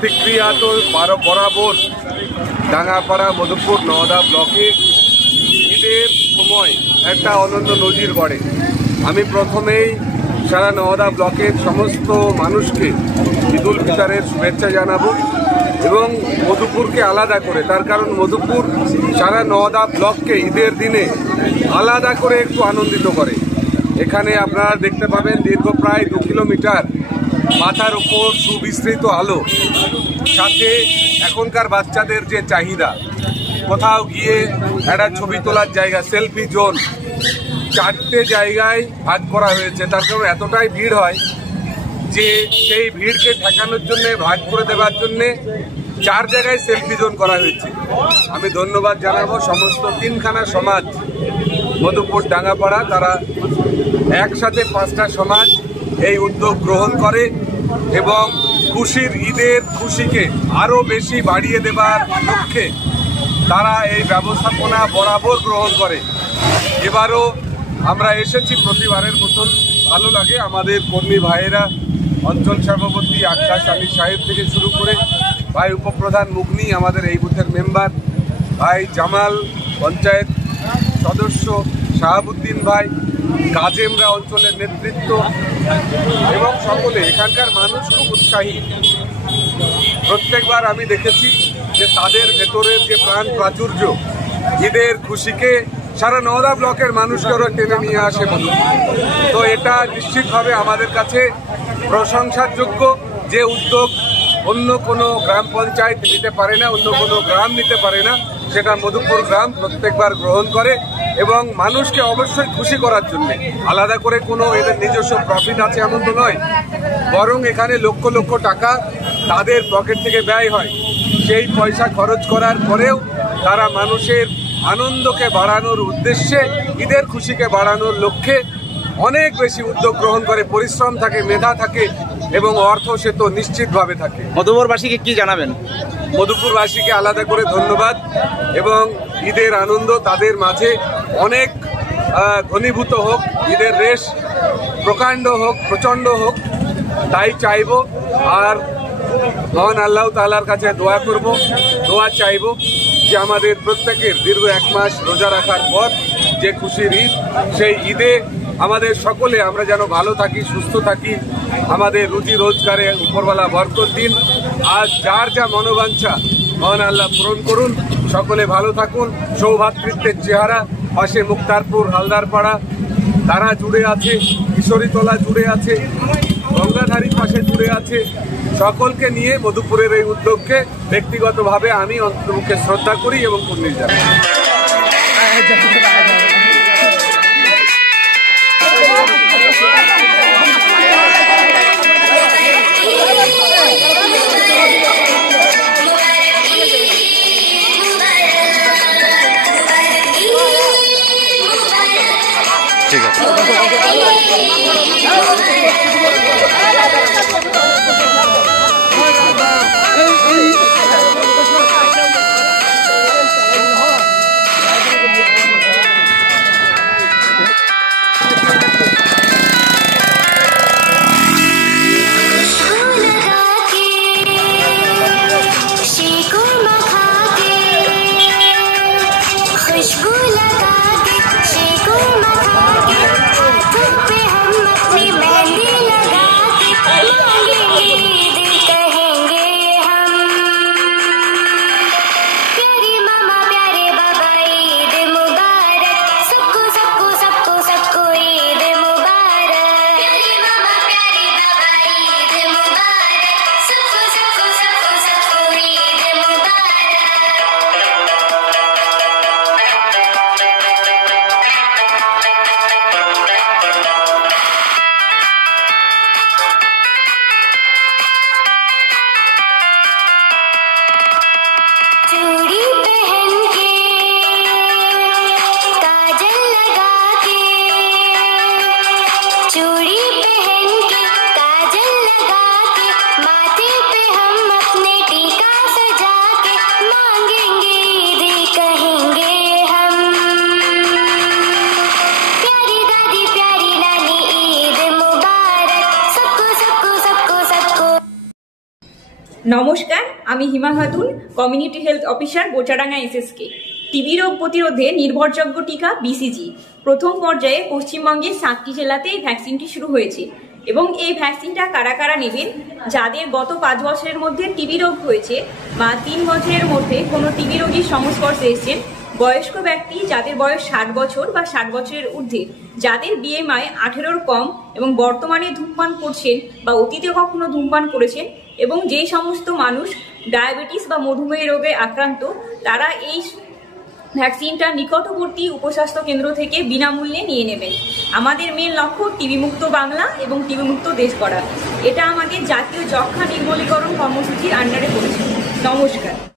প্রতিক্রিয়া তো বরাবর ডাঙ্গাপাড়া মধুপুর নওদা ব্লকে ঈদের সময় একটা অনন্য নজির গড়ে। আমি প্রথমেই সারা নওদা ব্লকের সমস্ত মানুষকে ঈদ উল ফিতরের শুভেচ্ছা জানাবো এবং মধুপুরকে আলাদা করে, তার কারণ মধুপুর সারা নওদা ব্লককে ঈদের দিনে আলাদা করে একটু আনন্দিত করে। এখানে আপনারা দেখতে পাবেন দীর্ঘ প্রায় 2 কিলোমিটার মাথার উপর সুবিস্তৃত আলো, সাথে এখনকার বাচ্চাদের যে চাহিদা, কোথাও গিয়ে একটা ছবি তোলার জায়গা, সেলফি জোন 4টে জায়গায় ভাগ করা হয়েছে। তার কারণ এতটাই ভিড় হয় যে সেই ভিড়কে ঠেকানোর জন্য, ভাগ করে দেওয়ার জন্য 4 জায়গায় সেলফি জোন করা হয়েছে। আমি ধন্যবাদ জানাবো সমস্ত 3খানা সমাজ, মধুপুর ডাঙ্গাপাড়া, তারা একসাথে 5টা সমাজ এই উদ্যোগ গ্রহণ করে এবং খুশির ঈদের খুশিকে আরও বেশি বাড়িয়ে দেবার লক্ষ্যে তারা এই ব্যবস্থাপনা বরাবর গ্রহণ করে। এবারও আমরা এসেছি প্রতিবারের মতন, ভালো লাগে। আমাদের কর্মী ভাইয়েরা, অঞ্চল সভাপতি আকাশ আলী সাহেব থেকে শুরু করে ভাই উপপ্রধান মুগনি, আমাদের এই বুথের মেম্বার ভাই জামাল, পঞ্চায়েত সদস্য শাহাবুদ্দিন ভাই, কাজেমরা অঞ্চলের নেতৃত্ব এবং সকলে, এখানকার মানুষ খুব উৎসাহী। প্রত্যেকবার আমি দেখেছি যে তাদের ভেতরের যে প্রাণ প্রাচুর্য, ঈদের খুশিকে সারা নওদা ব্লকের মানুষকে ওরা টেনে নিয়ে আসে মধুপুর। তো এটা নিশ্চিতভাবে আমাদের কাছে প্রশংসার যোগ্য, যে উদ্যোগ অন্য কোনো গ্রাম পঞ্চায়েত নিতে পারে না, অন্য কোনো গ্রাম নিতে পারে না, সেটা মধুপুর গ্রাম প্রত্যেকবার গ্রহণ করে এবং মানুষকে অবশ্যই খুশি করার জন্য। আলাদা করে কোনো এদের নিজস্ব প্রফিট আছে এমন তো নয়, বরং এখানে লক্ষ লক্ষ টাকা তাদের পকেট থেকে ব্যয় হয়। সেই পয়সা খরচ করার পরেও তারা মানুষের আনন্দকে বাড়ানোর উদ্দেশ্যে, ঈদের খুশিকে বাড়ানোর লক্ষ্যে অনেক বেশি উদ্যোগ গ্রহণ করে। পরিশ্রম থাকে, মেধা থাকে এবং অর্থ সে তো নিশ্চিতভাবে থাকে। মধুপুরবাসীকে কি জানাবেন? মধুপুরবাসীকে আলাদা করে ধন্যবাদ এবং ঈদের আনন্দ তাদের মাঝে অনেক ঘনীভূত হোক, ঈদের রেশ প্রকাণ্ড হোক, প্রচণ্ড হোক, তাই চাইব। আর মহান আল্লাহ তাআলার কাছে দোয়া করব, দোয়া চাইব যে আমাদের প্রত্যেকের দীর্ঘ 1 মাস রোজা রাখার পর যে খুশির ঈদ, সেই ঈদে আমাদের সকলে আমরা যেন ভালো থাকি, সুস্থ থাকি, আমাদের রুজি রোজগারে উপরওয়ালা বরকত দিন। আজ যার যা মনোবাঞ্ছা মহান আল্লাহ পূরণ করুন। সকলে ভালো থাকুন। সৌভাতৃত্বের চেহারা, পাশে মুক্তারপুর, হালদারপাড়া তারা জুড়ে আছে, কিশোরীতলা জুড়ে আছে, গঙ্গাধারী পাশে জুড়ে আছে। সকলকে নিয়ে মধুপুরের এই উদ্যোগকে ব্যক্তিগতভাবে আমি অন্তর্মুখে শ্রদ্ধা করি এবং কুর্নিশ জানাই। ঠিক আছে। प्यारे मामा प्यारे बाबा ईद मुबारक। নমস্কার, আমি Hima Khatun, community health officer Bochadanga SSK. TB রোগ প্রতিরোধে নির্ভরযোগ্য টিকা বিসিজি প্রথম পর্যায়ে পশ্চিমবঙ্গের 7টি জেলাতে এই ভ্যাকসিনটি শুরু হয়েছে এবং এই ভ্যাকসিনটা কারা কারা নেবেন? যাদের গত 5 বছরের মধ্যে টিবি রোগ হয়েছে বা 3 বছরের মধ্যে কোনো টিবি রোগীর সংস্পর্শে এসেছেন, বয়স্ক ব্যক্তি যাদের বয়স 60 বছর বা 60 বছরের ঊর্ধ্বে, যাদের BMI 18-র কম এবং বর্তমানে ধূমপান করছেন বা অতীতে কখনো ধূমপান করেছেন, এবং যেই সমস্ত মানুষ ডায়াবেটিস বা মধুমেহ রোগে আক্রান্ত, তারা এই ভ্যাকসিনটা নিকটবর্তী উপস্বাস্থ্য কেন্দ্র থেকে বিনামূল্যে নিয়ে নেবেন। আমাদের মেন লক্ষ্য টিবি মুক্ত বাংলা এবং টিবি মুক্ত দেশ গড়া। এটা আমাদের জাতীয় যক্ষ্মা নির্মূলীকরণ কর্মসূচির আন্ডারে পড়েছে। নমস্কার।